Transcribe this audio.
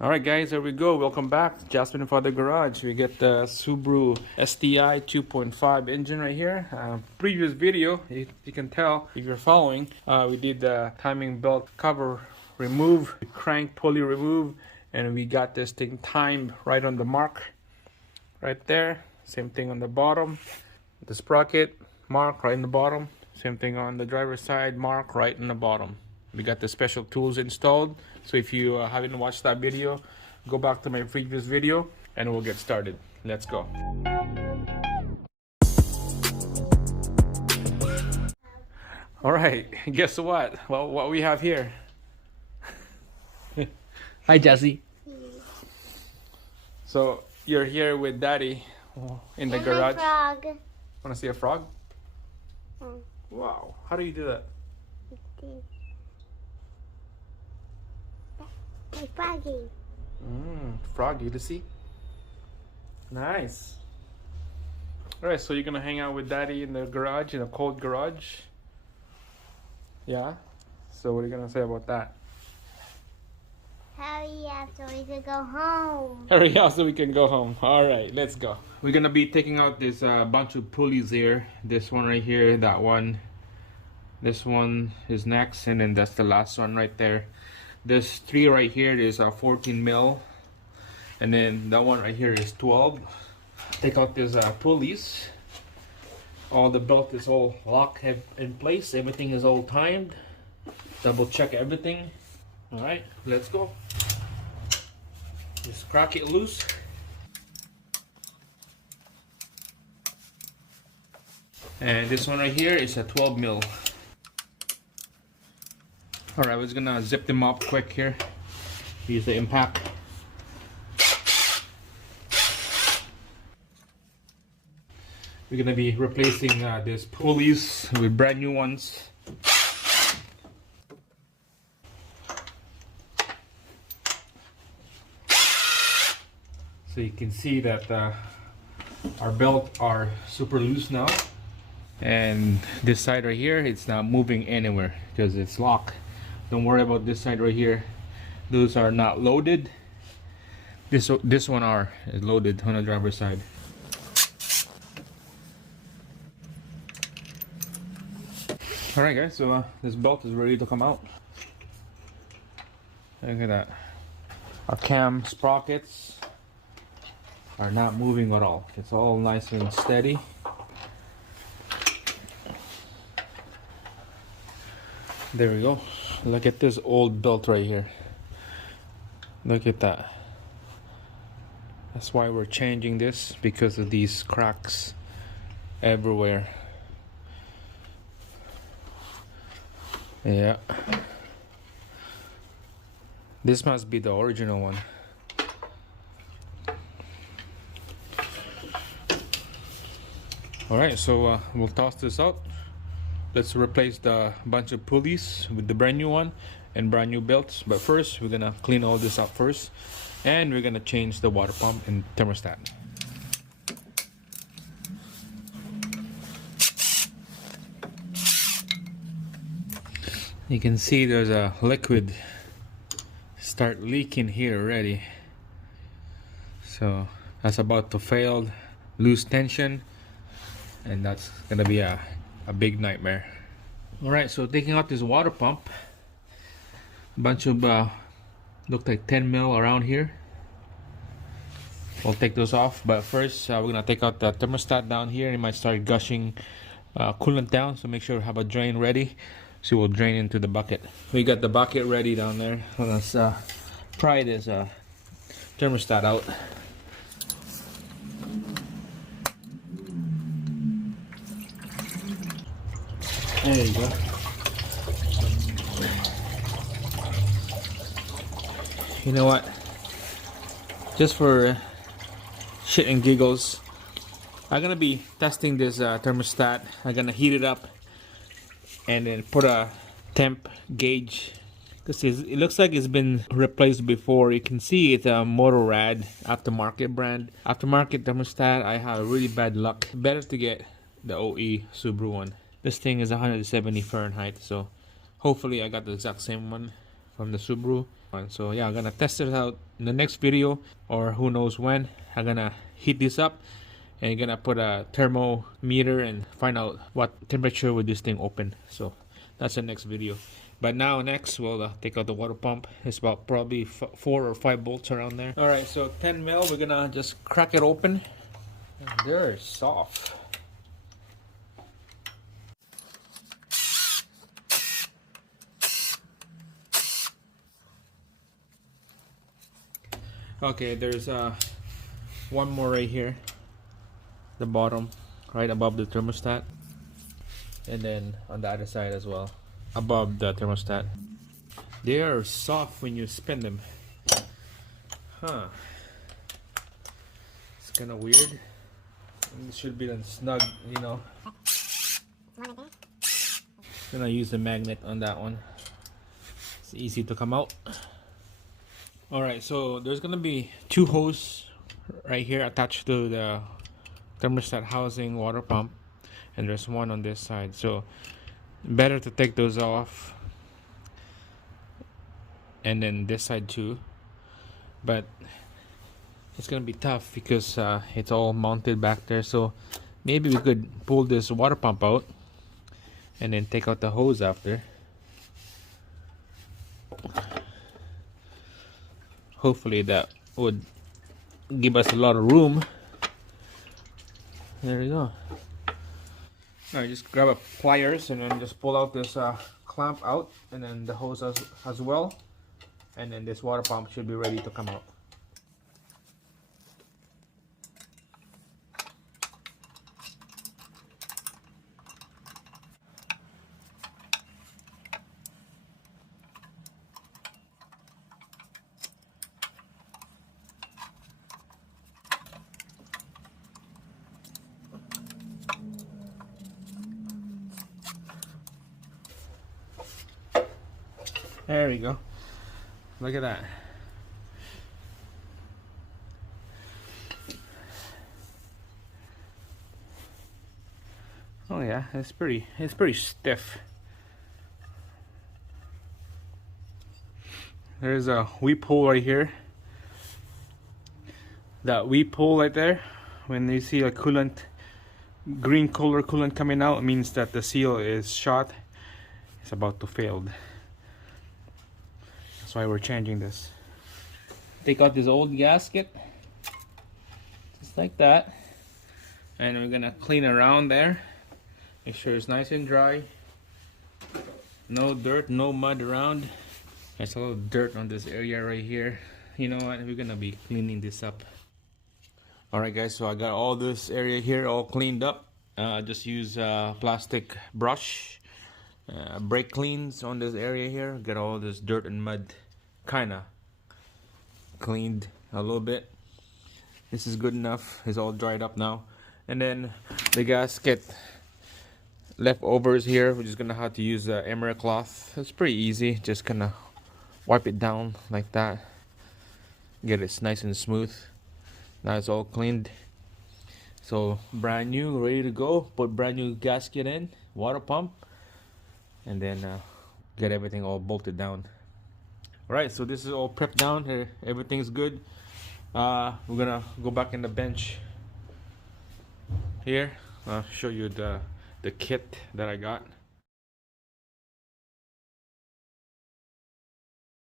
Alright guys, here we go. Welcome back. Jasmine for the garage. We get the Subaru STI 2.5 engine right here. Previous video, you can tell if you're following, we did the timing belt cover remove, crank pulley remove, and we got this thing timed right on the mark. Right there. Same thing on the bottom. The sprocket mark right in the bottom. Same thing on the driver's side, mark right in the bottom. We got the special tools installed, so if you haven't watched that video, go back to my previous video and we'll get started. Let's go. All right, guess what? Well, what we have here. Hi, Jesse. So you're here with Daddy in the garage. Frog. Want to see a frog? Wow, how do you do that? Hey, Froggy. Froggy to see. Nice. Alright, so you're gonna hang out with Daddy in the garage, in a cold garage? Yeah? So what are you gonna say about that? Hurry up so we can go home. Hurry up so we can go home. Alright, let's go. We're gonna be taking out this bunch of pulleys here. This one right here, that one. This one is next, and then that's the last one right there. This three right here is 14 mil, and then that one right here is 12. Take out these pulleys. All the belt is all locked in place. Everything is all timed. Double check everything. All right, let's go. Just crack it loose. And this one right here is a 12 mil. Alright, we're just gonna zip them up quick here. Use the impact. We're gonna be replacing these pulleys with brand new ones. So you can see that our belts are super loose now. And this side right here, it's not moving anywhere because it's locked. Don't worry about this side right here. Those are not loaded. This one is loaded on the driver's side. Alright guys, so this belt is ready to come out. Look at that. Our cam sprockets are not moving at all. It's all nice and steady. There we go. Look at this old belt right here. Look at that. That's why we're changing this, because of these cracks everywhere. Yeah. This must be the original one. Alright, so we'll toss this out. Let's replace the bunch of pulleys with the brand new one and brand new belts. But first, we're gonna clean all this up first, and we're gonna change the water pump and thermostat. You can see there's a liquid start leaking here already. So that's about to fail, lose tension, and that's gonna be a big nightmare. Alright, so taking out this water pump, a bunch of look like 10 mil around here. We'll take those off, but first we're gonna take out the thermostat down here. It might start gushing coolant down, so make sure you have a drain ready, so we'll drain into the bucket. We got the bucket ready down there. Let's pry this thermostat out. There you go. You know what? Just for shit and giggles, I'm gonna be testing this thermostat. I'm gonna heat it up and then put a temp gauge, because it looks like it's been replaced before. You can see it's a Motorrad aftermarket brand. Aftermarket thermostat, I have really bad luck. Better to get the OE Subaru one. This thing is 170 Fahrenheit, so hopefully I got the exact same one from the Subaru. So yeah, I'm gonna test it out in the next video, or who knows when. I'm gonna heat this up and you're gonna put a thermometer and find out what temperature with this thing open. So that's the next video. But now next we'll take out the water pump. It's about probably 4 or 5 bolts around there. All right, so 10 mil, we're gonna just crack it open. And they're soft. Okay, there's one more right here, the bottom, right above the thermostat, and then on the other side as well, above the thermostat. They are soft when you spin them. Huh. It's kind of weird. It should be done snug, you know. Gonna use the magnet on that one. It's easy to come out. Alright, so there's gonna be 2 hoses right here attached to the thermostat housing water pump, and there's one on this side. So better to take those off, and then this side too. But it's gonna be tough because it's all mounted back there. So maybe we could pull this water pump out and then take out the hose after. Hopefully that would give us a lot of room. There we go. Alright, just grab a pliers and then just pull out this clamp out, and then the hose as well, and then this water pump should be ready to come out. There we go. Look at that. Oh yeah, it's pretty stiff. There's a weep hole right here. That weep hole right there, when you see a coolant, green color coolant coming out, it means that the seal is shot. It's about to fail. That's why we're changing this. Take out this old gasket, just like that, and we're gonna clean around there. Make sure it's nice and dry. No dirt, no mud around. There's a little dirt on this area right here. You know what? We're gonna be cleaning this up. Alright guys, so I got all this area here all cleaned up. Just use a plastic brush. Brake cleans on this area here. Get all this dirt and mud kinda cleaned a little bit. This is good enough. It's all dried up now. And then the gasket leftovers here, we're just gonna have to use a emery cloth. It's pretty easy. Just gonna wipe it down like that. Get it nice and smooth. Now it's all cleaned. So brand new, ready to go. Put brand new gasket in, water pump, and then get everything all bolted down. Alright, so this is all prepped down here. Everything's good. We're gonna go back in the bench here. I'll show you the kit that I got.